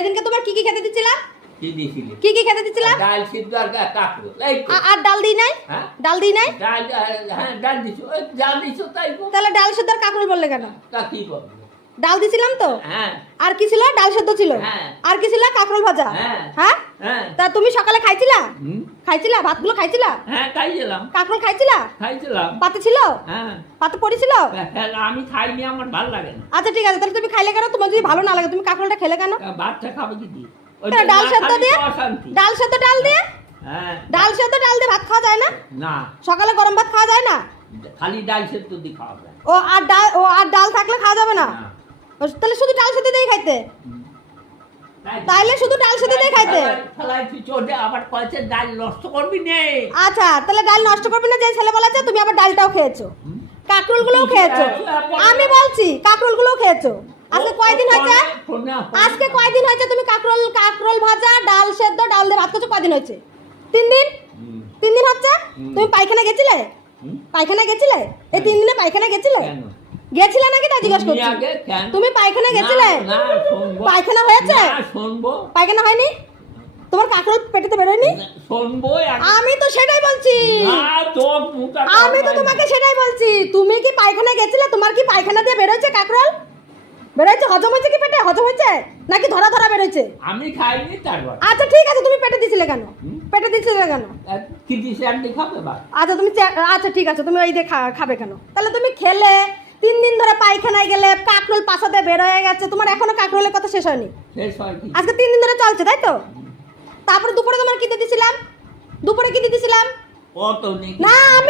সেদিনকে তোমার কি কি খেতে দিছিলা কি কি কি খেতে দিছিলা ডাল সিদ্ধ আর কাঁকড়ো আর ডাল দিই নাই? হ্যাঁ? ডাল দিই নাই? ডাল হ্যাঁ ডাল দিছো ডাল দিছো তাই। তাহলে ডাল সিদ্ধ আর কাঁকরোল বললে কেন? তা কি করব ডাল দিছিলাম তো? হ্যাঁ। আর কি ছিল? ডাল সেদ্ধ ছিল। হ্যাঁ। আর কি ছিল? কাঁকরোল ভাজা। হ্যাঁ। হ্যাঁ? তা তুমি সকালে খাইছিলা? খাইছিলা? ভাতগুলো খাইছিলা? হ্যাঁ খাইছিলাম। কাঁকরোল খাইছিলা? খাইছিলাম। পাতে ছিল? হ্যাঁ। পাতে পড়েছিল আমি খাইনি আমার ভালো লাগে না। আচ্ছা ঠিক আছে। তাহলে তুমি খাইলে কেন? তোমার যদি ভালো না লাগে তুমি কাঁকরোলটা খেলে কেন? ভাতটা খাবে ওই ডাল সেদ্ধ দিয়ে ডাল সেদ্ধ ডাল দিয়ে? হ্যাঁ। ডাল সেদ্ধ ডাল দিয়ে ভাত খাওয়া যায় না? না। সকালে গরম ভাত খাওয়া যায় না? খালি ডাল সেদ্ধ দিয়ে খাওয়া যায়। ও আর ডাল ও আর ডাল থাকলে খাওয়া যাবে না। তাহলে শুধু ডাল সেদ্ধ দিয়ে খাইতে। তাইলে শুধু ডাল সেদ্ধ দিয়ে খাইতে। আবার কয়েছে ডাল নষ্ট করবি নে আচ্ছা তাহলে ডাল নষ্ট করবে না যে ছেলে বলেছে তুমি আবার ডালটাও খেয়েছো। কাকরোল গুলোও খেয়েছো। আমি বলছি কাকরোল গুলোও খেয়েছো। আজকে কয়দিন হয়েছে? আজকে কয়দিন হয়েছে তুমি কাকরোল কাকরোল ভাজা ডাল সেদ্ধ ডাল দিয়ে ভাত খেয়েছো? কয়দিন হয়েছে? তিন দিন? তিন দিন হচ্ছে? তুমি পায়খানা গেছিলে? পায়খানা গেছিলে? এই তিন দিনে পায়খানা গেছিলে? গেছিলে নাকি তা জিজ্ঞেস করছি? তুমি পায়খানা গেছিলে? পায়খানা হয়েছে? পায়খানা হয়নি? তোমার কাকরোল পেটেতে বেরোয়নি। আমি তো সেটাই বলছি। আমি তো তোমাকে সেটাই বলছি। তুমি কি পায়খানা গেছিলে? তোমার কি পায়খানা দিয়ে বেরোচ্ছে কাকরোল বেরোচ্ছে হজম হয়েছে কি পেটে? হজম হয়েছে? নাকি ধরা ধরা বেরোচ্ছে আমি খাইনি তারপর। আচ্ছা ঠিক আছে তুমি পেটে দিছিলে কেন? পেটে দিছিলে কেন? কি দিছে? আপনি খাবে আচ্ছা তুমি আচ্ছা ঠিক আছে তুমি ওই দিয়ে খাবে কেন? তাহলে তুমি খেলে। তিন দিন ধরে পায়খানায় গেলে কাকরোল পাশাতে বের হয়ে গেছে। তোমার এখনও কাকরোলের কথা শেষ হয়নি? হয় আজকে তিন দিন ধরে চলছে তাই তো? তারপরে দুপুরে তোমার কি দিতেছিলাম? দুপুরে কি দিতেছিলাম? না আমি